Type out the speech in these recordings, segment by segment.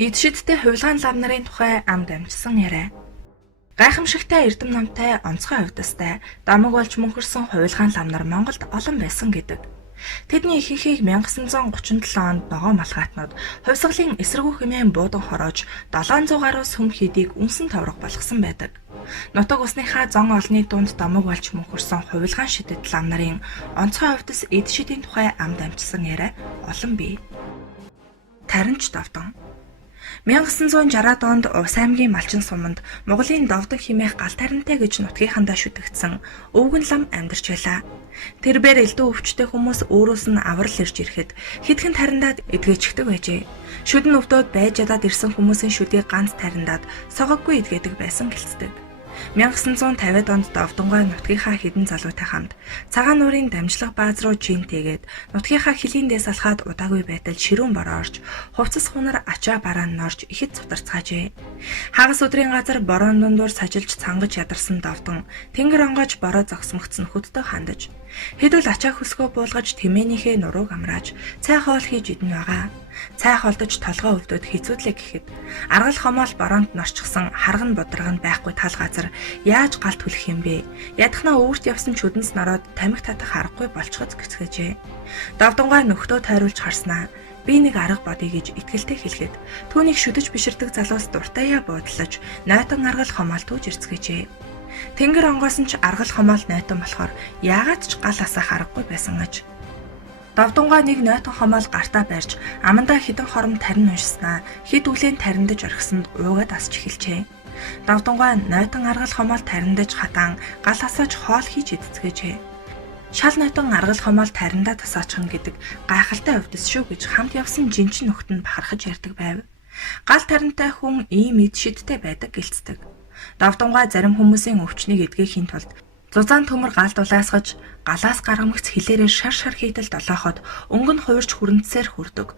Эд шидтэй хувилгаан лав нарын тухай ам дамжсан яриа. Гайхамшигтай эрдэм номтой онцгой хувьдастай дамаг болж мөнхөрсөн хувилгаан лав нар Монголд олон байсан гэдэг. Тэдний ихэнхийг 1937 онд ногоо малгайтнууд хувьсгалын эсэргүү хэмээн буудан хороож 700 гаруй сүм хийдийг үнсэн товрог болгосон байдаг. Нутаг усныхаа зон олны дунд дамаг болж мөнхөрсөн хувилгаан шидэт лав нарын онцгой хувьдас эд шидийн тухай ам дамжсан яриа олон бий. Таранч давтан 1960-ад онд Увс аймгийн Малчин суманд Монголын Довдог хэмээх гал таринтай гэж нутгийнхандаа шүтгдсэн өвгөн лам амьдарч байлаа. Тэрбээр элдв өвчтэй хүмүүс өөрөөс нь аврал ирж ирэхэд хэдхэн тариндаад эдгэждэг байжээ. Шүдэн өвдөд байж ядаад ирсэн хүмүүсийн шүдийг ганц тариндаад согоггүй эдгэдэг байсан гэлцдэг. 1950-ад онд Довдонгой нутгийнхаа хэдэн залуутай хамт цагаан нуурын дамжлага бааз руу жин тэгээд нутгийнхаа хилийн дэс алхаад удаагүй байтал ширүүн бороо орж хувцас хунар ачаа бараан норж ихэд цутарцгаажээ. Хагас өдрийн газар бороон дундуур сажилж цангаж ядарсан Довдон тэнгэр онгойж бороо зогсмогц нөхөддөө хандаж хэдүүл ачаа хөсгөө буулгаж тэмээнийхээ нурууг амрааж цай хоол хийж идэн байгаа. Цай холдож толгой өвдөд хизүүдлээ гэхэд аргал хомоол бороонд норчсон харган бодрог нь байхгүй тал газар яаж галт хүлэх юм бэ? Ядахнаа өөрт явсан чүдэнс нороод тамхи татах аргагүй болчихоц гэцгээжээ. Довдонгой нөхдөө тойруулж харснаа би нэг арга бодъё гэж итгэлтэй хэлэхэд түүнийг шүдэж биширдэг залуус дуртаяа буудлаж нойтон аргал хомоол түүж ирцгээжээ. Тэнгэр онгоос нь ч аргал хомоол нойтон болохоор яагаад ч гал асаах аргагүй байсан аж. Довдонгой нэг нойтон хомоол гартаа барьж амандаа хідэн хором тарин уншснаа хид үлэн тариндаж орхисонд уугаад асч эхэлжээ. Довдонгой нойтон аргал хомоол тариндаж хатаан гал асааж хоол хийж идцгээжээ. Шал нойтон аргал хомоол тариндаа тасаачихна гэдэг гайхалтай хувьдас шүү гэж хамт явсан жинчин нөхд нь бахархаж ярьдаг байв. Гал таринтай хүн ийм эд шидтэй байдаг гэлцдэг. Довдонгой зарим хүмүүсийн өвчнийг эдгэхийн тулд зузаан төмөр галд улаасгаж галаас гаргамгц хилээрээ шар шар хийдэл долооход өнгө нь хуурж хүрэнцээр хүрдэг.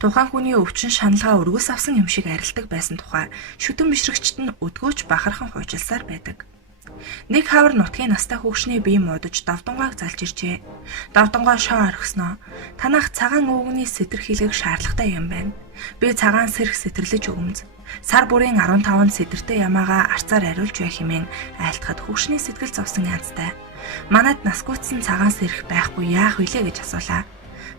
Тухайн хүний өвчин шаналгаа өргөс авсан юм шиг арилдаг байсан тухай шүтэн бишрэгчд нь өдгөөч бахархан хуйчилсаар байдаг. Нэг хавар нутгийн настай хөвгшний бие муудаж Довдонгойг залж иржээ. Довдонгой шоо орхисноо. Танах цагаан өвгөний сэтэрхийлэг шаардлагатай юм байна. Би цагаан сэрх сэтэрлэж өгөмз. Сар бүрийн 15 сэдэртэй ямаагаа арцаар ариулж байх хэмээн айлтгад хөвгшний сэтгэл зовсон янзтай. Манайд насгүйцсэн цагаан сэрх байхгүй яах вүлээ гэж асуулаа.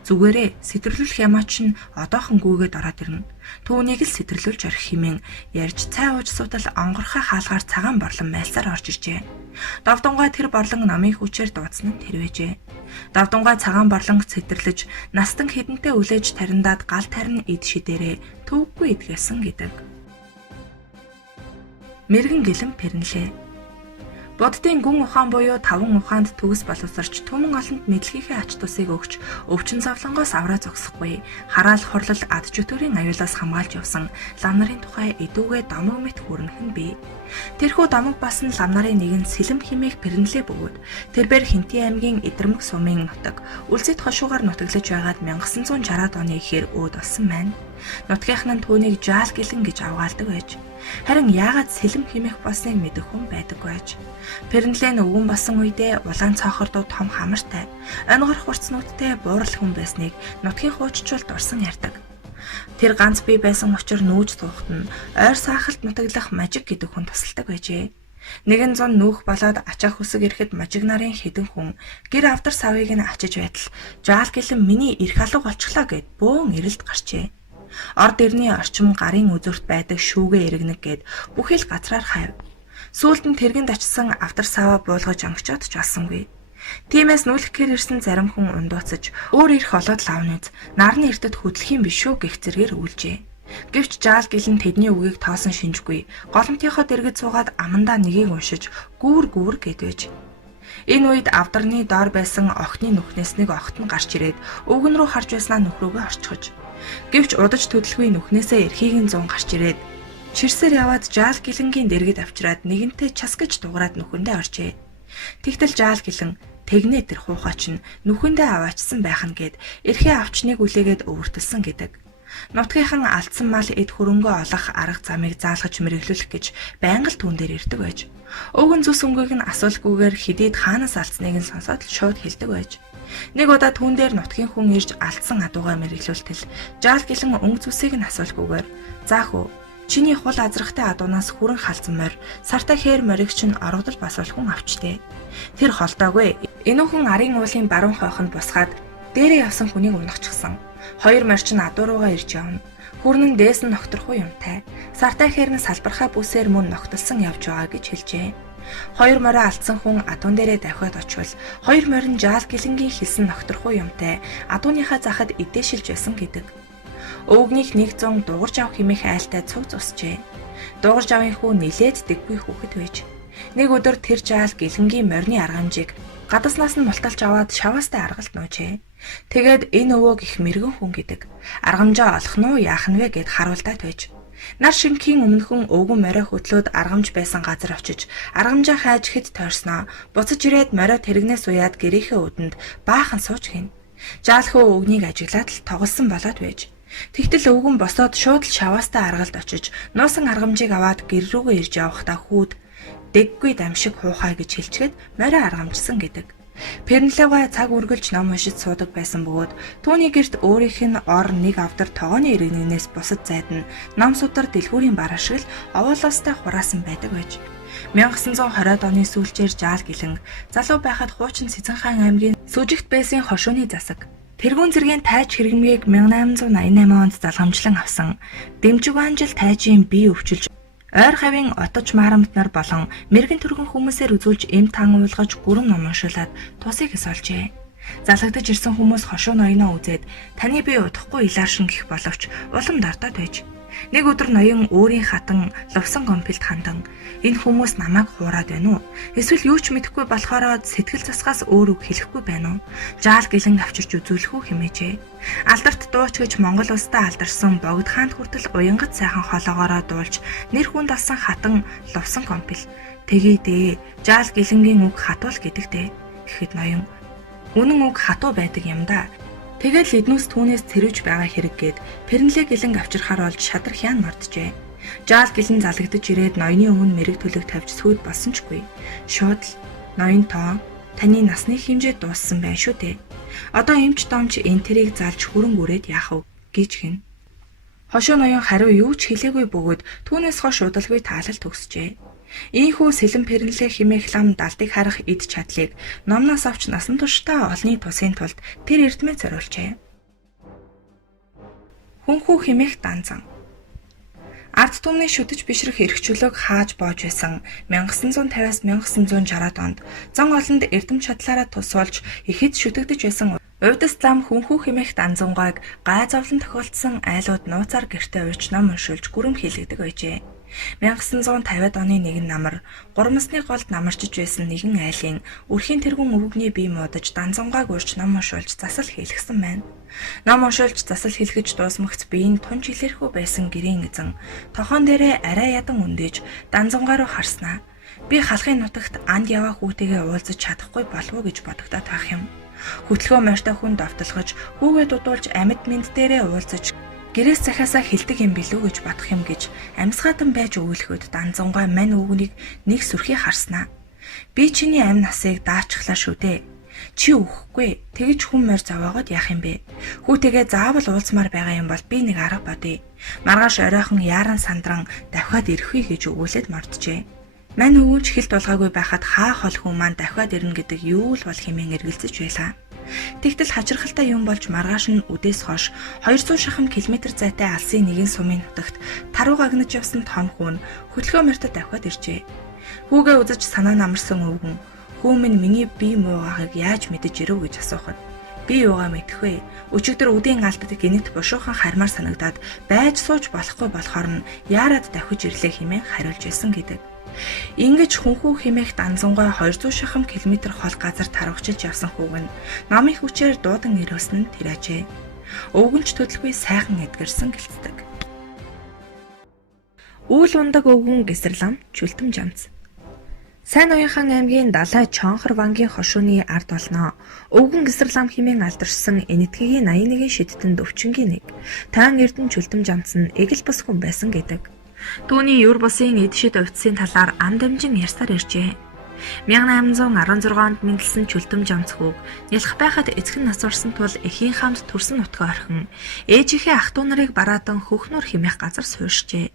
Зүгээрээ сэтэрлүүлэх ямаа чинь одоохон гүгээд ороод ирнэ. Түүнийг л сэтэрлүүлж орхих хэмээн ярьж цай ууж суудал онгорхой хаалгаар цагаан борлон майлсаар орж иржээ. Довдонгой тэр борлон намын хүчээр дуудсан нь тэрвэжээ. Довдонгой цагаан борлонг сэтэрлэж настан хідэнтэй үлээж тариндаад гал тарин эд шидээрээ төвгүй идгээсэн гэдэг. Мэргэн гэлэн пэрнлээ. Буддын гүн ухаан буюу таван ухаанд төгс боловсрч түмэн олонд мэдлэгийн ач тусыг өгч өвчин зовлонгоос авраа зогсохгүй хараал хорлол ад жүтгэрийн аюулаас хамгаалж явсан лам нарын тухай эдүүгээ домог мэт хүрнхэн бий. Тэрхүү домог басан лам нарын нэгэн сэлэм химээх пэрнлээ бөгөөд тэрбэр Хинтээ аймгийн Идэрмэг сумын нутаг Үлзэт хошуугаар нутаглаж байгаад 1960-ад оны ихэр өөд болсон байна. Нутгийнх нь түүнийг жаал гэлэн гэж авгаалдаг байж. Харин яагаад сэлэм химэх болсныг мэдэх хүн байдаггүй аж. Пэрнлээ нь өвгөн болсон үедээ улаан цоохордоо том хамартай, онгор хурцнуудтай буурал хүн байсныг нутгийн хууччулд урсан ярьдаг. Тэр ганц бие байсан учраас нүүж суухт нь ойр саахалт нутаглах мажиг гэдэг хүн тусалдаг байжээ. 100 нүүх болоод ачаа хүсэг ирэхэд мажиг нарын хэдэн хүн гэр авдар савыг нь ачиж байтал жаал гэлэн миний эрх алга болчихлоо гэд бөөн эрэлт гарчээ. Орд ирний орчим гарын үзүүрт байдаг шүүгээ иргэнэг гэд бүхэл газраар хайв. Сүүлд нь тэргэнд очисан авдар саваа буулгаж онгочоод ч олсонгүй. Тиймээс нүүлэхээр ирсэн зарим хүн ундууцаж өөр ирэх олоод лавныз нарны эрдэд хөдлөх юм биш үү гэх зэргээр үйлжээ. Гэвч жаал гэлэн тэдний үгийг тоосон шинжгүй голомтынхоо дэргэд суугаад амандаа нэгийг уншиж гүүр гэдвэж. Энэ үед авдарны доор байсан охины нүхнээс нэг охт нь гарч ирээд өвгөн рүү харж байснаа нөхрөөгөө орчхож. Гэвч удаж төдөлгүй нүхнээсээ эрхийг нь 100 гарч ирээд чирсээр яваад жаал гэлэнгийн дэргэд авчираад нэгэнтээ час гэж дуурайд нүхэндээ оржээ. Тэгтэл жаал гэлэн тэгнээ тэр хуухай чинь нүхэндээ аваачсан байх нь гэд эрхээ авчныг үлээгээд өвөртөлсөн гэдэг. Нутгийнхан алдсан мал эд хөрөнгөө олох арга замыг заалгаж мэрэглүүлэх гэж байнга л түүн дээр ирдэг байж. Өвгөн зүс өнгөийг нь асуулгүйгээр хидийд хаанаас алдсныг нь сонсоод л шууд хэлдэг байж. Нэг удаа түүн дээр нутгийн хүн ирж алдсан адуугаа мэрэглүүлтэл жаал гэлэн өнгө зүсийг нь асуулгүйгээр "Заах уу? Чиний хул азрахтай адуунаас хүрэн халзан морь, сартай хээр морийг чинь оргодол басвал хүн авчтэй." Тэр холдоогүй. Энүүхэн арын уулын баруун хойхонд бусгаад дээрээ явсан хүнийг унахчихсан. Хоёр морь чинь адуу руугаа ирж явна. Хүрнэн дээс нь ногторхгүй юмтай. Сартай хээр нь салбархаа бүсээр мөн ногтолсон явж байгаа гэж хэлжээ. Хоёр морио алдсан хүн адуун дээрээ давхиад очвол хоёр морин жаал гэлэнгийн хэлсэн ногторхгүй юмтай адууныхаа захад идээшилж байсан гэдэг. Өвгнийх 100 дугарж авах хэмээх айлтай цуг зусжээ. Дугарж авын хүү нилээд дэггүй хүүхэд байж. Нэг өдөр тэр жаал гэлэнгийн морины аргамжийг гадаснаас нь мулталж аваад шаваастай аргалт нуужээ. Тэгээд энэ өвөөг их мэрэгэн хүн гэдэг. Аргамжаа олох нь уу яах нь вэ гэд харуулдаад байж. Нар шинхийн өмнөхөн өвгөн морио хөтлөөд аргамж байсан газар очиж аргамжаа хайж хэд тойрсноо буцаж ирээд морио тэрэгнээс уяад гэрийнхээ өдөнд баахан сууж гин. Жаалхөө өвгнийг ажиглаад л тоглосон болоод байж. Тэгтэл өвгөн босоод шууд л шаваастай аргалд очиж нуусан аргамжийг аваад гэр рүүгээ ирж явахдаа хүүд "Дэггүй дамшиг хуухай" гэж хэлчихэд морио аргамжсан гэдэг. Пернлэвэ цаг үргэлж ном уншиж суудаг байсан бөгөөд түүний гэрт өөрийнх нь ор нэг авдар тогооны иргэнээс бусад зайд нь ном судар дэлгүүрийн бараа шиг л овоолоостай хураасан байдаг байж. 1920-ад оны сүүлчээр жаал гэлэн залуу байхад хуучин Сэцэнхаан аймгийн Сүжигт байсан хошууны засаг. Тэргүүн зэргийн тайж хэрэгмийг 1888 онд залгамжлан авсан. Дэмжигванжил тайжийн бие өвчилж ойр хавийн отож maaрамт нар болон мэрэгэн төргөн хүмүүсээр үзүүлж эм таан уулгаж гүрэн ном уншуулад тусыг эсолжээ. Залгагдаж ирсэн хүмүүс хошуу ноёноо үзээд "Таны бие удахгүй илааршин" гэх боловч улам дардаад байж. Нэг өдөр ноён өөрийн хатан лувсан гомпилд хандан "Энэ хүмүүс намайг хуураад байна уу? Эсвэл юу ч мэдэхгүй болохоор сэтгэл засгаас өөр үг хэлэхгүй байна уу? Жаал гэлэн авчирч үзүүлэх үү" хэмээжээ. Алдарт дууч гэж Монгол улстай алдарсан Богд хаанд хүртэл уянгат сайхан хоолоогоороо дуулж нэр хүнд алсан хатан лувсан гомпил. "Тэгээ дээ. Жаал гэлэнгийн үг хатуул гэдэгтэй" гэхэд ноён "Үнэн үг хатуу байдаг юм да. Тэгэл эднүс түүнээс цэрвж байгаа хэрэг" гээд Пернлэ гэлэн авчирхаар болж шадар хяан морджээ. Жаал гэлэн залгадаж ирээд ноёны өмнө мэрэг төлөг тавьж сүйд болсон чгүй. Шууд л "Ноён тоо, таны насны хэмжээ дууссан байна шүү дээ. Одоо эмч домч энэ тэрийг залж хөрөнгө өрөөд яах вэ" гэж гин. Хошуу ноён хариу юу ч хэлээгүй бөгөөд түүнээс хойш удалгүй таалал төгсжээ. Ийхүү сэлэн Пернлэ хэмээх лам далдыг харах эд чадлыг номноос авч насан туршдаа олны тусын тулд тэр эрдмээ зориулжээ. Хүнхүү хэмээх данзан. Ард түмний шүтэж бишрэх эрхчлөөг хааж боож байсан 1950-аас 1960-ад онд зан олонд эрдэм чадлаараа тусуулж ихэд шүтэгдэж байсан Увдас лам хүнхүү хэмээх данзангааг гай зовлон тохиолдсон айлууд нууцаар гэртээ урьж ном уншуулж гүрэм хийлэгдэг байжээ. 1950-ад оны нэгэн намар гурмасны голд намарчж байсан нэгэн айлын өрхийн тэргүүн өвгний бие муудаж данзангааг урьж ном уншуулж засал хийлгсэн байна. Ном уншуулж засал хийлгэж дуусмагц биеийн тунж илэрхүү байсан гэрийн эзэн тохон дээрээ арай ядан үндэж данзангаа руу харснаа. Би халахын нутагт анд яваа хүүтэйгээ уулзаж чадахгүй болов уу гэж бодогдоод байх юм. Хөтлөгөө морьтой хүн довтлохож хүүгээ дудуулж амьд мэд дээрээ уулзаж гэрээс захаасаа хилдэг юм билүү гэж бодох юм гэж амьсгаатан байж өгүүлэхэд данзангаа мань өвгнийг нэг сүрхий харснаа. Би чиний амь насыг даачглаа шүү дээ. Чи өгөхгүй тэгж хүн морь зовоогоод яах юм бэ? Хүүтэйгээ заавал уулзмаар байгаа юм бол би нэг арга бодъё. Маргааш оройхон яаран сандран давхиад ирэхүй гэж өгүүлээд морджээ. Мань өвгөж хилд болгоогүй байхад хаа хол хүн маань давхиад ирнэ гэдэг юу л бол хэмээн эргэлзэж байлаа. Тэгтэл хачирхалтай юм болж маргааш нь үдээс хойш 200 шахам километр зайтай алсын нэгэн сумын нутагт таруу гагнаж явсан том хүн хөтлөгөө морьтой давхиад иржээ. Хүүгээ үзэж санаа намарсан өвгөн "Хүү минь миний бие муугахыг яаж мэдэж ирв" гэж асуухад "Би юугаа мэдэхгүй. Өчигдөр үдийн алдад гинэт бушуухан хармаар санагдаад байж сууж болохгүй болохоор нь яарад давхиж ирлээ" хэмээн хариулж байсан гэдэг. Ингэж хүнхүү хэмээх данзангаа 200 шахам километр хол газар тарвагчилж явсан хүүг нь номын хүчээр дуудан ирүүлсэн нь тэр ажээ. Өвгөнч төдөлгүй сайхан эдгэрсэн гэлцдэг. Үүл ундаг өвгөн гисэрлам чүлтэм жамц. Сайн уянхан аймгийн Далай Чонхор вангийн хошууны ард олноо. Өвгөн гисэрлам хэмээн алдаршсан энэтхэгийн 81 шидтэнд өвчнгийн нэг. Таан эрдэн чүлтэм жамц нь эгэл бус хүн байсан гэдэг. Түүний юр бусын эд шид увдсын талаар ам дамжин ярьсаар иржээ. 1816 онд мэндэлсэн Чүлтэм Жамцхүүг нялх байхад эцэг нь нас орсон тул эхийн хамт төрсөн нутгаа орхин ээжийнхээ ах トゥ нарыг бараадан хөхнөр хэмээх газар суурьшжээ.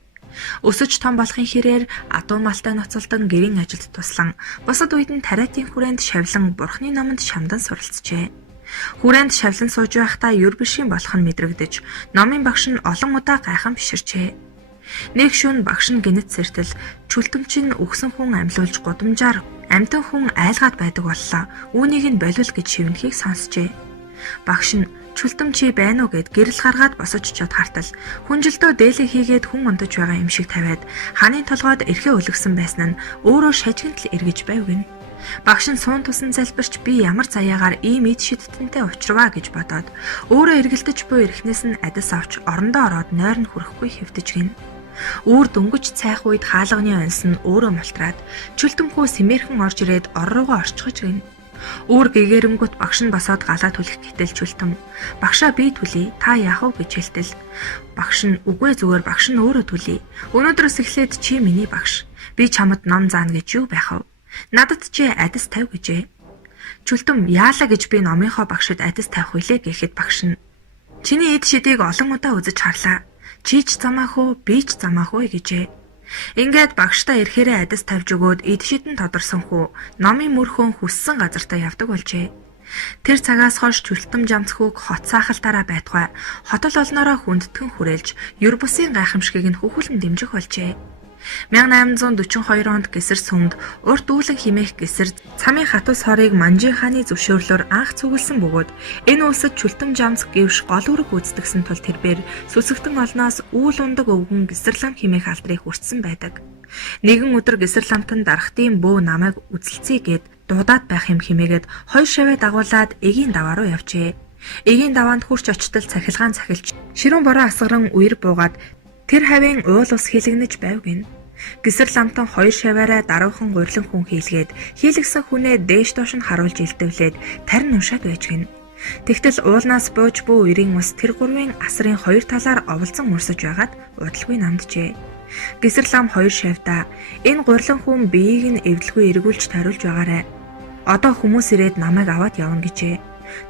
Өсөж том болохын хэрээр адуу малтай ноцолдон гэрийн ажилд туслан бусад үед нь тариатын хүрээнд шавлан бурхны номонд шамдан суралцжээ. Хүрээнд шавлан сууж байхдаа юр бишийн болох нь мэдрэгдэж номын багш нь олон удаа гайхан биширчээ. Нэг шөнө багш нь гинэт сэртэл Чүлтэмчин өгсөн хүн амьлуулж гудамжаар амтан хүн айлгаад байдаг боллоо. Үүнийг нь болиул гэж шивнэхийг сонсчээ. Багш нь Чүлтэм чи байна уу гэд гэрэл гаргаад босож чад хартал хүнжилтөө дээлээ хийгээд хүн унтаж байгаа юм шиг тавиад хааны толгойд эрхээ өлгсөн байсан нь өөрөө шажигнт л эргэж байв гин. Багш нь суун тусан залбирч би ямар заяагаар ийм эд шидтэнтэй учрваа гэж бодоод өөрөө эргэлдэж буй эрхнээс нь адис авч орондоо ороод нойр нь хүрэхгүй хэвдэж гин. Үүр дөнгөж цайх үед хаалганы онс нь өөрөө мултраад Чүлтэмхүү сэмээрхэн орж ирээд ор руугаа орчихож гин. Үүр гэгэрэнгүүт багш нь босоод галаа түлэх гэтэл Чүлтэм багшаа би түлье та яах вэ гэж хэлтэл багш нь үгүй зүгээр багш нь өөрөө түлье. Өнөөдрөөс эхлээд чи миний багш. Би чамд ном заана гэж юу байх вэ? Надад чи адис тавь гэжээ. Чүлтэм яалаа гэж би номынхоо багшид адис тавих вүлээ гэхэд багш нь чиний эд шидийг олон удаа үзэж харлаа. Чи ч замаах уу би ч замаах уу гэжээ. Ингээд багштай ирэхээрээ адис тавьж өгөөд эд шидэн тодорсон хүү номын мөрхөн хүссэн газартаа явдаг болжээ. Тэр цагаас хойш Чүлтэм Жамцхүүг хот саахалтаараа байтугай хотол олноороо хүндэтгэн хүрээлж юр бусын гайхамшигыг нь хөхүүлэн дэмжих болжээ. 1842 онд Гэсэр сүмд урт үүлэн химээх Гэсэр цамын хатус хорыг Манжин хааны зөвшөөрлөөр анх цугласан бөгөөд энэ улсад Чүлтэм Жамц гэвш гол үүрэг гүйцэтгэсэн тул тэрбээр сүсэгтэн олноос үүл ундаг өвгөн Гэсэр лам химээх алдрыг хүртсэн байдаг. Нэгэн өдөр Гэсэр ламтан дарахтын бөө намайг үзэлцээ гэд дуудаад байх юм химээгээд хоёр шавээ дагуулад эгийн даваа руу явжээ. Эгийн даваанд хүрч очтол цахилгаан цахилж ширүүн бороо асгаран үер буугаад тэр хавийн уул ус хилэгнэж байв гин. Гэсэр ламтан хоёр шаваараа даруухан гурилан хүн хийлгээд хийлгсэн хүнээ дээш доош нь харуулж илтвлээд тарин уншаад байж гин. Тэгтэл уулнаас бууж буй үерийн ус тэр гурвын асрын хоёр талаар оволцон урсаж байгаад удалгүй намджээ. Гэсэр лам хоёр шавьдаа энэ гурилан хүн биеийг нь эвдэлгүй эргүүлж тариулж байгаарэ. Одоо хүмүүс ирээд намайг аваад явна гэжээ.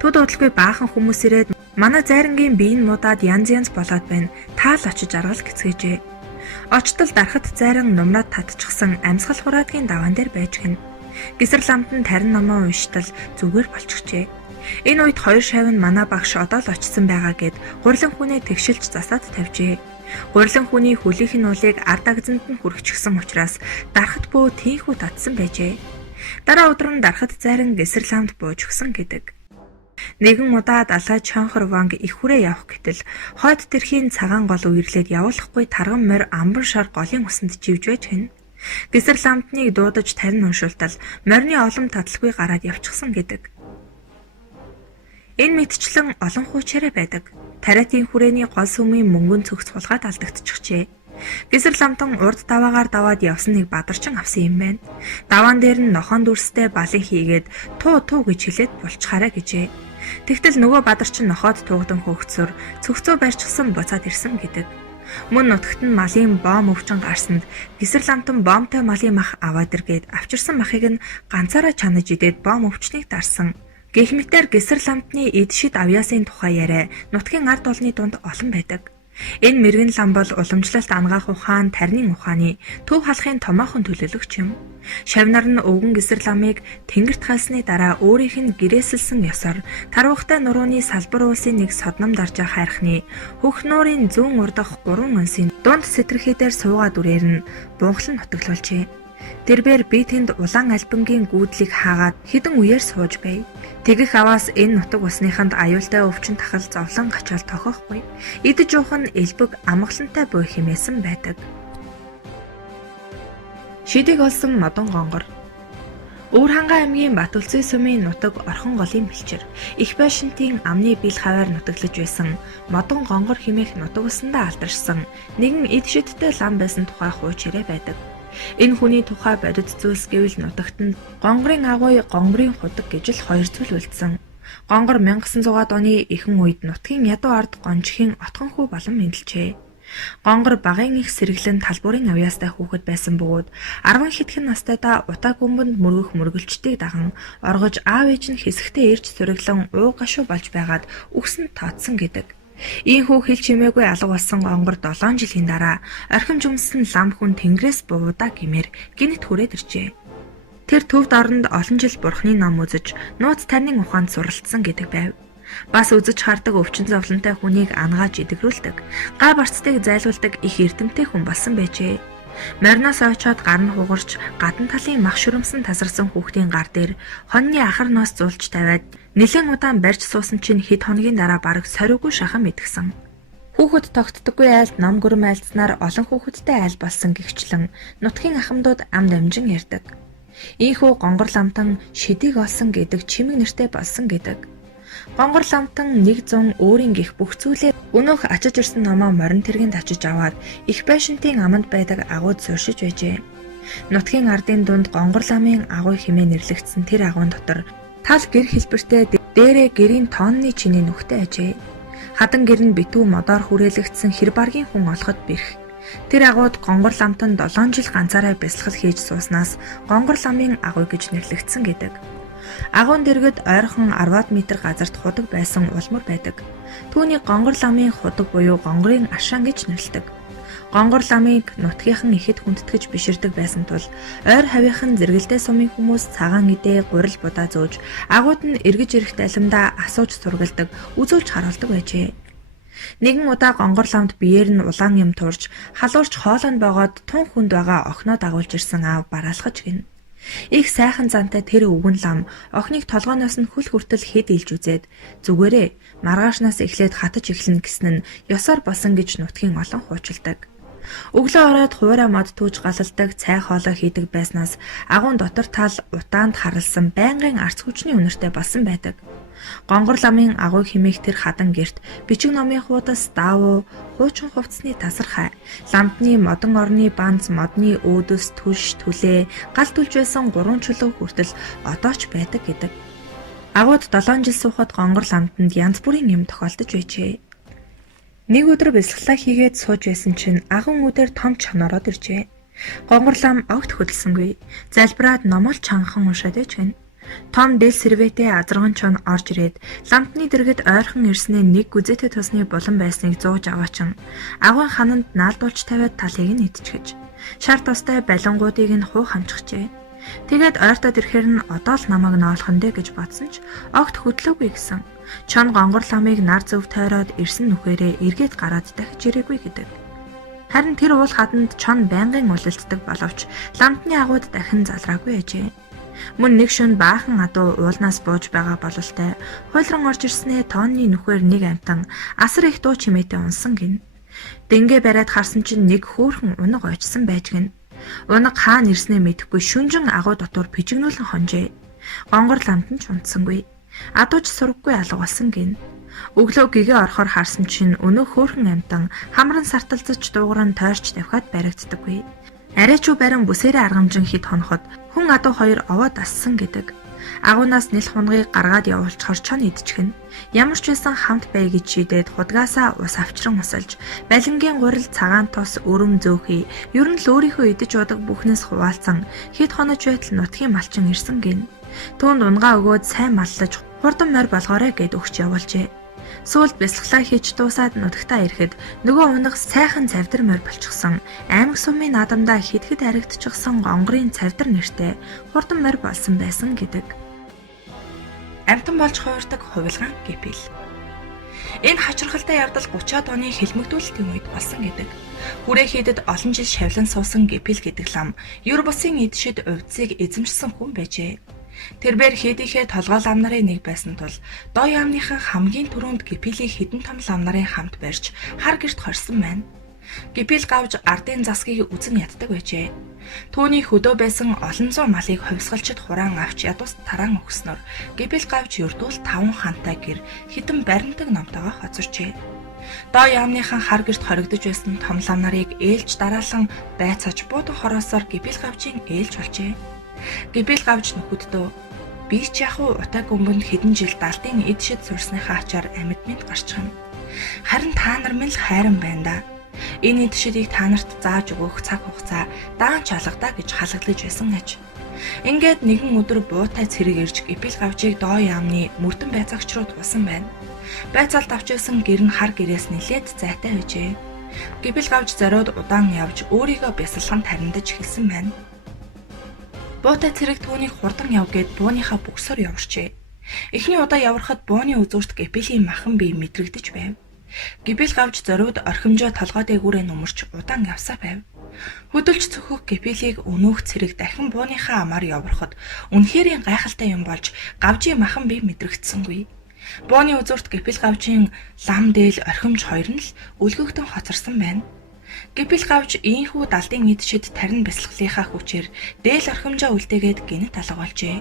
Төд удалгүй баахан хүмүүс ирээд манай зайрангийн бие нь муудаад янз янз болоод байна. Таал очиж аргал гэцгээжээ. Очтол дарахад зайран нумраад татчихсан амьсгал хураадгийн даваан дээр байж гин. Гэсэр ламтан тарин номоо унштал зүгээр болчихжээ. Энэ үед хоёр шавь нь манай багш одоо л очсон байгаа гэд гурилан хүнээ тэгшилж засаад тавьжээ. Гурилан хүний хөлийнх нь уулыг ард агзанд нь хүрчихсэн учраас дарахад бөө тийхүү татсан байжээ. Дараа өдөр нь дарахад зайран Гэсэр ламд бууж өгсөн гэдэг. Нэгэн удаа далай Чонхор ванг их хүрээ явах гэтэл хойд тэрхийн цагаан гол үерлээд явуулахгүй тарган морь амбар шар голын усанд живж байж гин. Гэсэр ламтныг дуудаж тарин уншуултал морины олон татлгүй гараад явчихсан гэдэг. Энэ мэдчлэн олон хуучаараа байдаг. Тариатын хүрээний гол сүмийн мөнгөн цогц сулгаад алдагдчихжээ. Гэсэр ламтан урд даваагаар даваад явсан нэг бадарчин авсан юм байна. Даваан дээр нь нохон дүрстэй балын хийгээд туу туу гэж хэлээд булчхаараа гэжээ. Тэгтэл нөгөө бадарчин нохоод туугдан хөөгцөр цогцөө барьчихсан буцаад ирсэн гэдэг. Мөн нутагт нь малын боом өвчин гарсанд Гэсэр ламтан боомтой малын мах аваад иргээд авчирсан махыг нь ганцаараа чанаж идээд боом өвчнийг дарсан. Гэх мэтээр Гэсэр ламтны эд шид авьяасын тухай яриа нутгийн ард олны дунд олон байдаг. Энэ мэрэгэн лам бол уламжлалт ангаах ухаан, тарины ухааны төв халахын томоохон төлөөлөгч юм. Шавнар нь өвгөн Гэсэр ламыг тэнгэрт хайлсны дараа өөрийнх нь гэрээсэлсэн ёсоор тарвахтай нурууны салбар уулсын нэг содном даржаа хайрхны хөх нуурын зүүн урдах 3 онсын дунд сэтэрхийдээр суугаад үрээр нь бунхлан нутаглуулжээ. Тэрбээр би тэнд улаан альбангийн гүйдлийг хаагаад хідэн үеэр сууж бай. Тэгэх аваас энэ нутаг усныханд аюултай өвчин тахал зовлон гачаал тохиохгүй. Идэж уух нь элбэг амгалантай буй хэмээсэн байдаг. Шидийг олсон модон гонгор. Өвөрхангай аймгийн Батүлцэн сумын нутаг орхон голын бэлчээр их байшинтын амны бил хаваар нутаглаж байсан модон гонгор хэмээх нутаг усандаа алдаршсан нэгэн эд шидтэй лам байсан тухай хууч ирээ байдаг. Энэ хүний тухай бодит зүйлс гэвэл нутагт нь гонгорын агуй, гонгорын худаг гэж л хоёр зүйл үлдсэн. Гонгор 1900-аад оны ихэнх үед нутгийн ядуу ард гонжхийн отхон хүү болон мэдлжээ. Гонгор багын их сэргэлэн талбуурын авьяастай хүүхэд байсан бөгөөд 10 хэдхэн настайдаа утаа гүмбэнд мөргөх мөргөлчдийг даган оргож аав ээж нь хэсэгтээ ирж суриглан уу гашуу болж байгаад үгс нь тооцсон гэдэг. Ийхүү хэл чимээгүй алга болсон гонгор 7 жилийн дараа орхим жумсан лам хүн тэнгэрээс буудаа гимээр гинт хүрээд иржээ. Тэр төвд оронд олон жил бурхны ном үзэж нууц тарны ухаанд суралцсан гэдэг байв. Бас үзэж хардаг өвчин зовлонтой хүнийг ангааж идэвхрүүлдэг, гай барцдыг зайлуулдаг их эрдэмтэй хүн болсон байжээ. Мориноос очоод гар нь хугарч, гадна талын мах шүрэмсэн тасарсан хүүхдийн гар дээр хоньны ахар ноос зулж тавиад нэлээд удаан барьж суусан чинь хэд хоногийн дараа бараг сориггүй шахан мэдгсэн. Хүүхэд тогтдоггүй айлд ном гүрэм айлдснаар олон хүүхэдтэй айл болсон гихчлэн нутгийн ахмадууд ам дамжин ярьдаг. Ийхүү гонгор ламтан шидийг олсон гэдэг чимэг нэртэй болсон гэдэг. Гонгор ламтан 100 өөрийн гих бүх зүйлээ өнөөх ачиж ирсэн номоо морин тэргэнд очиж аваад их байшинтын аманд байдаг агууд сууршиж байжээ. Нутгийн ардын дунд гонгор ламын агуу хэмээн нэрлэгдсэн тэр агуун дотор тал гэр хэлбэртэй дээрээ гэрийн тоонны чиний нүхтэй ажээ. Хадан гэр нь битүү модоор хүрээлэгдсэн хэр баргийн хүн олоход бэрх. Тэр агууд гонгор ламтан 7 жил ганцаараа бясалгал хийж сууснаас гонгор ламын агуу гэж нэрлэгдсэн гэдэг. Агуун дэргэд ойрхон 10 м газарт худаг байсан улмөр байдаг. Түүнийг гонгор ламын худаг буюу гонгорын ашаан гэж нэрлэдэг. Гонгор ламыг нутгийнхан ихэд хүндэтгэж биширдэг байсан тул ойр хавийнхан зэрэгэлдээ сумын хүмүүс цагаан идээ гурил будаа зөөж агууд нь эргэж ирэх далимдаа асууж сургалдаг, үзүүлж харуулдаг байжээ. Нэгэн удаа гонгор ламд биеэр нь улаан юм турж, халуурч хоолойн богоод тун хүнд байгаа охиноо дагуулж ирсэн аав бараалхаж гин. Их сайхан зантай тэр өвгөн лам охиныг толгооноос нь хөл хүртэл хэд илж үзээд зүгээрээ маргаашнаас эхлээд хатаж эхлэн гэсэн нь ёсоор болсон гэж нутгийн олон хуучилдаг. Өглөө ороод хуурай мод түүж галалдаг, цай хоолой хийдэг байснаас агуун дотор тал утаанд харалсан байнгын арц хүчний үнэртэй болсон байдаг. Гонгор ламын агуу химээх тэр хадан герт бичиг номын хуудас давуу хуучин хувцсны тасархай ламтны модон орны банз модны өөдөс түлш түлээ гал түлж байсан 3 чулуу хүртэл одоо ч байдаг гэдэг. Агууд 7 жил суухад гонгор ламтанд янз бүрийн юм тохиолдож байжээ. Нэг өдөр бясалгалаа хийгээд сууж байсан чинь агуун үдээр том чон ороод иржээ. Гонгор лам огт хөдөлсөнгүй. Залбираад номол чангахан уншаад иж гэн. Том дэл сервэтээ азарган чон орж ирээд ламтны дэргэд ойрхон ирснээ нэг гүзээтэй тусны булан байсныг зууж аваачин агуун хананд наалдуулж тавиад талыг нь идчихэж шар тостой балангуудыг нь хуу хамчихжээ. Тэгээд ойртоод ирэхээр нь одоо л намайг ноолхон дээ гэж бодсон ч огт хөдлөөгүй гэсэн. Чон гонгор ламыг нар зөв тойроод ирсэн нүхээрээ эргээд гараад дахиж ирээгүй гэдэг. Харин тэр уул хаданд чон байнгын улилддаг боловч ламтны агууд дахин залраагүй ажээ. Мөн нэг шөнө баахан адуу уулнаас бууж байгаа бололтой хуйлран орж ирснээ тооны нүхээр нэг амтан асар их дуу чимээтэй унсан гин. Дэнгээ бариад харсан чинь нэг хөөхөн унаг очсон байж гин. Унаг хаана ирснээ мэдэхгүй шүнжин агуу дотор пижигнүүлэн хонжээ. Гонгор ламт нь ч унтсангүй. Адууч сурггүй алга болсон гин. Өглөө гэгээ орохоор харсан чинь өнөө хөөхөн амтан хамран сарталцаж дуугаран тойрч тавхиад баригддаггүй. Арайчуу барин бүсээрээ аргамжин хід хоноход хүн адуу хоёр овоо дассан гэдэг. Агуунаас нэл хунгийг гаргаад явуулчихор чон идчихэн. Ямар ч байсан хамт бай гэж шийдээд худгаасаа ус авчран усалж, балингийн гурил цагаан тос өрөм зөөхий, ер нь л өөрийнхөө идэж удаг бүхнээс хуваалцсан хід хонож байтал нутгийн малчин ирсэн гин. Түүнд унгаа өгөөд сайн маллаж хурдан морь болгоорой гэд өгч явуулжээ. Сүүлд бясалгалаа хийж дуусаад нутагтаа ирэхэд нөгөө унаг сайхан цавдар морь болчихсон. Аймаг сумын наадамдаа хитгэд харагдчихсан гонгорын цавдар нэртэй хурдан морь болсон байсан гэдэг. Амтан болж хувирдаг хувилгаан гипил. Энэ хачирхалтай явдал 30-аад оны хэлмэгдүүлэлтийн үед болсон гэдэг. Хүрээ хийдэд олон жил шавлан суусан гипил гэдэг лам юр бусын эдшид увдсыг эзэмшсэн хүн байжээ. Тэрбээр хийдийнхээ толгой лам нарын нэг байсан тул доо яамныхан хамгийн түрүүнд гипилийг хідэн том лам нарын хамт барьж хар гэрт хорсон байна. Гипил гавж ардын засгийг үзэн яддаг байжээ. Түүний хөдөө байсан олон зуун малыг хувьсгалчид хураан авч ядуус тараан өгснөөр гипил гавж ердүүл 5 хантай гэр хідэн баримтаг номтойгоо хоцорчээ. Доо яамныхан хар гэрт хоригдож байсан том лам нарыг ээлж дараалан байцааж буудан хороосоор гипил гавжийн ээлж болжээ. Гипил гавж нөхөддөө би ч яг утаа гүмбэнд хэдэн жил далдын эд шид сурсныхаа ачаар амьд мэд гарчихна. Харин та нар минь л хайран байна да. Энэ идшидийг та нарт зааж өгөх цаг хугацаа даанч алгадаа гэж халагдлаж байсан аж. Ингээд нэгэн өдөр буутай цэрэг ирж Гипил гавжийг доо яамны мөрдөн байцаагч руу туулсан байна. Байцаалд авч байсан гэр нь хар гэрээс нэлээд зайтай байжээ. Гипил гавж зориуд удаан явж өөрийгөө бясалган тарниндаж эхэлсэн байна. Буутай цэрэг түүнийг хурдан яв гэд бууныхаа бөксөөр яварчээ. Эхний удаа явархад бууны үзүүрт Гипилийн махан бие мэдрэгдэж байв. Гипил гавж зориуд орхимжоо толгой дээгүүрээ нөмөрч удаан явсаа байв. Хөдөлж цөхөх Гипилийг өнөөх цэрэг дахин бууныхаа амаар явархад үнэхэрийн гайхалтай юм болж гавжийн махан бие мэдрэгдсэнгүй. Бууны үзүүрт Гипил гавжийн лам дээл орхимж хоёр нь л үлгөгтөн хоцорсон байна. Гипил гавж ийхүү далдын идшид тарин бясалгалынхаа хүчээр дээл орхимжоо үлдээгээд гинэт алга болжээ.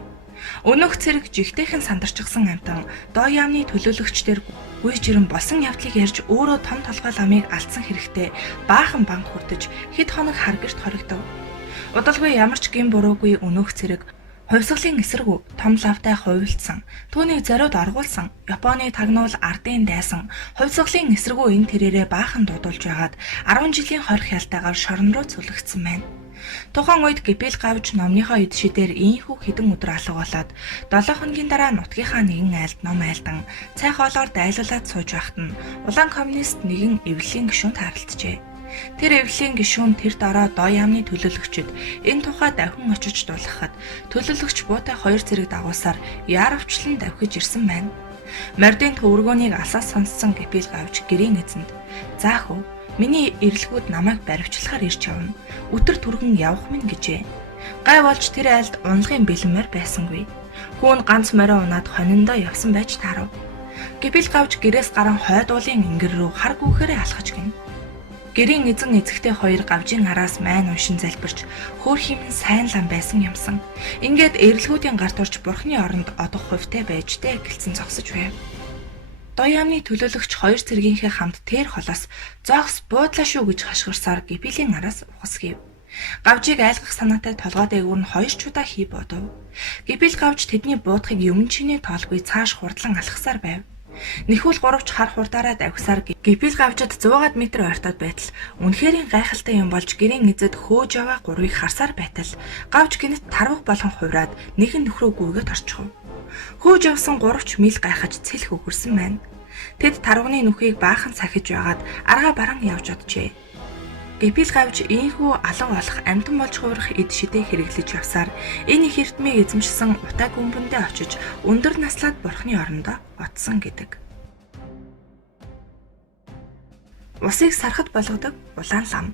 Өнөөх цэрэг жигтэйхэн сандарчихсан амтан доо яамны төлөөлөгчдэр гүйж ирэн болсон явдлыг ярьж өөрөө том толгой ламыг алдсан хэрэгтэй баахан банк хүрдэж хэд хоног харгэрт хоригдов. Удалгүй ямар ч гин буруугүй өнөөх цэрэг хувьсгалын эсрэг том лавтай хувилдсан. Түүнийг зориуд оргуулсан. Японы тагнуул ардын дайсан хувьсгалын эсрэгүү энэ тэрээрээ баахан дуудулж байгаад 10 жилийн хорих ялтайгаар шорон руу цүлгэгдсэн байна. Тухайн үед Гипил гавж номныхоо идшидээр ийхүү хэдэн өдөр алга болоод 7 хоногийн дараа нутгийнхаа нэгэн айлд ном айлдан цай хоолоор дайлуулад сууж байхад нь улаан коммунист нэгэн эвлэлийн гишүүнд харалджээ. Тэр эвлэлийн гишүүн тэр дараа доо яамны төлөөлөгчд энэ тухай давхин очиж дуулгахад төлөөлөгч буутай хоёр зэрэг дагуулсаар яаравчлан давхиж ирсэн байна. Мордын төвөргөөнийг асаас сонссон Гипил гавж гэрийн эзэнд "Заах уу? Миний эрэлгүүд намайг баривчлахаар ирж явна. Өтөр түргэн явах минь" гэжээ. Гай болж тэр айлд унлагын бэлмээр байсангүй. Хүүн ганц морио унаад хониндоо явсан байж таарав. Гипил гавж гэрээс гарan хойд уулын ингэр рүү хар гүүхээрээ алхаж гин. Гэрийн эзэн эзэгтэй хоёр гавжийн араас майн уншин залбирч хөөх хэмээн сайн лам байсан юмсан. Ингээд эрэлгүүдийн гарт орж бурхны оронд одох хувьтай байж тэ гэлцэн зогсож байв. Доо яамны төлөөлөгч хоёр цэргийнхээ хамт тэр холоос "Зогс буудлаа шүү" гэж хашгирсаар Гипилийн араас ухасгийв. Гавжийг айлгах санаатай толгой дээгүүр нь хоёр ч удаа хий бодов. Гипил гавж тэдний буудахыг юм чиний тоолгүй цааш хурдлан алхасаар байв. Нэхүүл гуравч хар хурдаараа давхсаар Гипил гавжид 100 м ойртоод байтал үнэхэрийн гайхалтай юм болж гэрийн эзэд хөөж яваа гурвыг харсаар байтал гавж гинэт тарвах болгон хувраад нэгэн нөхрөө гүйгээд орчихов. Хөөж явсан 3 мил гайхаж цэлх өгөрсөн байна. Тэд тарваны нүхийг баахан сахиж байгаад аргаа баран явж оджээ. Гипил гавж ийхүү алга болох амтан болж хувирах эд шидээ хэрэглэж явсаар энэ их эртмийг эзэмшсэн утаа гүмбэндээ очиж өндөр наслаад бурхны орондоо отсон гэдэг. Усыг сархад болгодог улаан лам.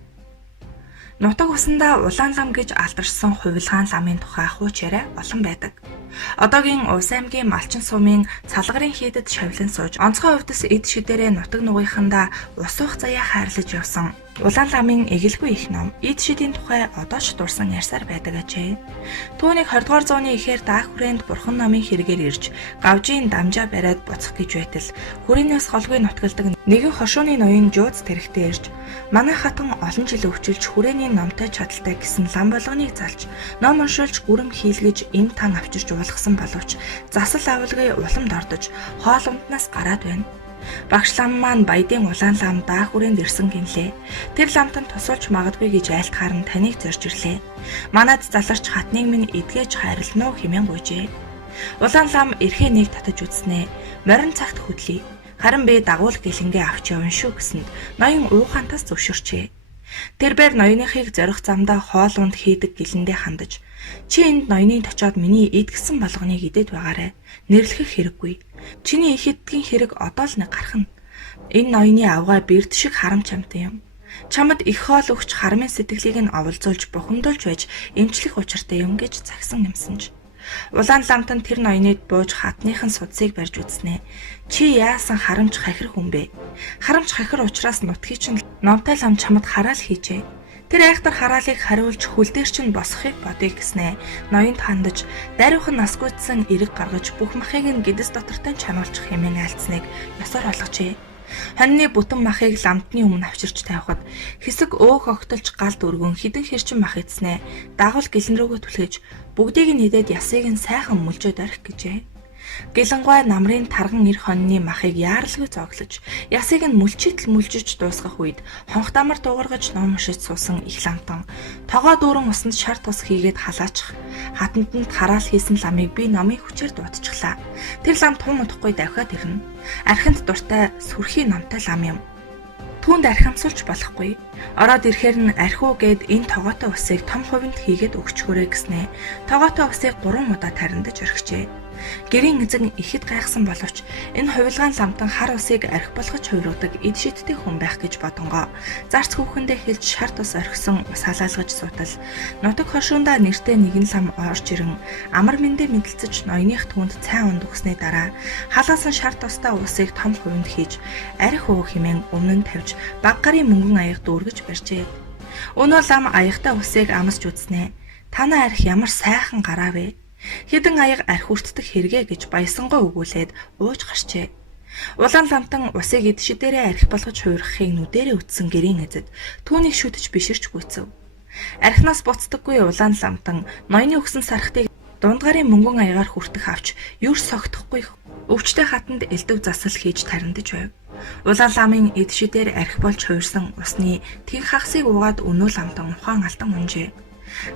Нутаг усандаа улаан лам гэж алдаршсан хувилгаан ламын тухай хууч яриа олон байдаг. Одоогийн Увс аймгийн Малчин сумын цалгарын хийдэд шавлан сууж онцгой хувьдас эд шидээрээ нутаг нугийнхандаа ус уух заяа хайрлаж явсан улаан ламын эгэлгүй их ном эд шидийн тухай одоо ч дурсан ярьсаар байдаг ажээ. Түүнийг 20 дугаар зууны эхээр даах хүрээнд бурхан номын хэрэгээр ирж гавжийн дамжаа бариад буцах гэж байтал хүрээнээс голгүй нутгалдаг нэгэн хошууны ноён жууц тэрэгтэй ирж манай хатан олон жил өвчилж хүрээний номтой чадaltaй гэсэн лам болгоныг залж ном уншуулж гүрэм хийлгэж эм тан авчирч уулгасан боловч засал авалгын уламд ордож хоол унднаас гараад байна. Багш лам маань баядын улаан лам даах хүрээнд ирсэн гинлээ. Тэр ламтан тусуулж магадгүй гэж айлтгаар нь таныг зорж ирлээ. Манад заларч хатныг минь эдгэж хайрлана уу хэмээн гуйжээ. Улаан лам эрхээ нэг татаж үзнэ. Морин цагт хөдлөе. Харин би дагуул гэлэнгээ авч явна шүү гэсэнд ноён уухантаас зөвшөөрчээ. Тэр бээр ноёныхыг зорих замдаа хоол унд хийдэг гэлэндээ хандаж "Чи энд ноёныг очиод миний идгсэн болгоныг идээд байгаарэ. Нэрлэхэх хэрэггүй. Чиний их эдгийн хэрэг одоо л нэг гарах нь. Энэ ноёны авгай бэрд шиг харамч амтай юм. Чамд их хоол өгч хармын сэтгэлийг нь оволзуулж бухимдуулж байж эмчлэх учиртай юм" гэж загсан юмсанж. Улаан ламтан тэр ноёныг бууж хатныхын судсыг барьж үзнэ. "Чи яасан харамч хахир хүн бэ? Харамч хахир учраас нутгийг чинь номтой лам чамд хараал хийжээ. Тэр айхтар хараалыг хариулж хүлдээр чинь босхийг бодъё" гэснэ. Ноёнд хандаж даруйхан насгүйдсэн эрэг гаргаж бүх махыг нь гэдэс дотортой чануулчих хэмээн айлцсныг ёсоор олгожээ. Хоньны бүтэн махыг ламтны өмнө авчирч тавихад хэсэг өөх огтолж галд өргөн хідэн хэрчин мах эцнэ. Дагвал гэлэн рүүгөө түлхэж бүгдийг нь идээд ясыг нь сайхан мөлжөөд орхих гэжээ. Гэлэнгүй намрын тарган эр хоньны махыг яаралгүй зоглож, ясыг нь мүлжиж дуусгах үед хонх дамар дуугаргаж ном уншиж суусан их ламтан тогоо дүүрэн усанд шар тус хийгээд халаачих. Хатантанд хараал хийсэн ламыг би номын хүчээр дуутчихлаа. Тэр лам тун удахгүй давхиад ирнэ. Архинд дуртай сүрхий номтой лам юм. Түүнд архимсуулж болохгүй. Ороод ирэхээр нь архиу гээд энэ тогоотой усыг том хувинд хийгээд өгчхөрөө гэснээ. Тогоотой усыг 3 удаа тарандаж орхижээ. Гэрийн эзэн ихэд гайхсан боловч энэ хувилгаан ламтан хар усыг архи болгож хувиргадаг эд шидтэй хүн байх гэж бодонгоо. Зарц хүүхэндээ хэлж шар тус орхисон ус халаалгаж суутал нутаг хошуундаа нэртэй нэгэн лам орж ирэн амар мэндэ мэдлцэж ноёных түүнд цайн унд өгснээ дараа халаасан шар тустай усыг том хувинд хийж архи уу хэмээн өмнө нь тавьж баг гарын мөнгөн аяг дүүргэж барьжээ. Өнөө лам аягтай усыг амсж үзнэ. Танай архи ямар сайхан гараа вэ? Хэдэн аяг архи үртдэх хэрэгэ гэж баясангой өгүүлээд ууж гарчээ. Улаан ламтан усыг эдшидээрээ архи болгож хувиргахыг нүдэрээ үтсэн гэрийн эзэд түүнийг шүтэж биширч гүйцэв. Архинаас буцдаггүй улаан ламтан ноёны өгсөн сархтыг дундгарын мөнгөн аягаар хүртэх авч юр согтохгүй өвчтэй хатанд элдв засал хийж тарандаж байв. Улаан ламын эдшидээр архи болж хувирсан усны тэн хагасыг уугаад өнөө ламтан ухаан алдан унжээ.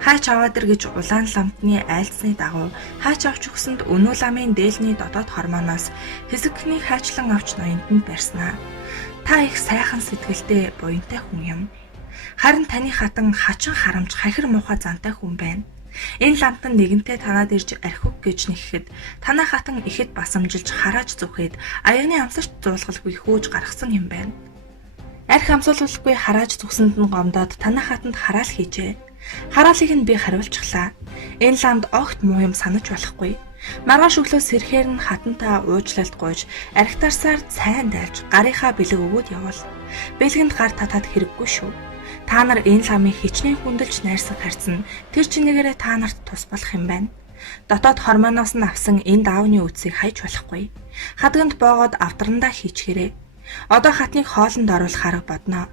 Хаач аваад ир гэж улаан ламтны айлцсны дагуу хаач авч өгсөнд өнөө ламын дээлний дотоод хормоноос хэсэгхний хаачлан авч ноёнд нь барьснаа. Та их сайхан сэтгэлтэй буянтай хүн юм. Харин таны хатан хачин харамж хахир муухай зантай хүн байна. Энэ ламтан нэгэнтээ танаад ирж архив гэж нэхэхэд танай хатан ихэд басамжилж харааж зүхэд аягны амсарч зуулгалгүй хөөж гаргасан юм байна. Архи амсуулахгүй харааж зүгсэнд нь гомдоод танай хатанд хараал хийжээ. Хараалыг нь би хариулчихлаа. Энэ ламд огт муу юм санаж болохгүй. Маргааш өглөө сэрхээр нь хатантаа уучлалт гуйж, архитарсаар цайн дайлж, гарынхаа бэлэг өгөөд явал. Бэлгэнд гар татаад хэрэггүй шүү. Та нар энэ ламыг хичнээн хүндэлж найрсан харьцан тэр чинээрээ та нарт тус болох юм байна. Дотоод хормоноос нь авсан энэ даавны үдсийг хайж болохгүй. Хадганд боогоод авдрандаа хийчихээрэй. Одоо хатныг хоолнд оруулах арга бодноо.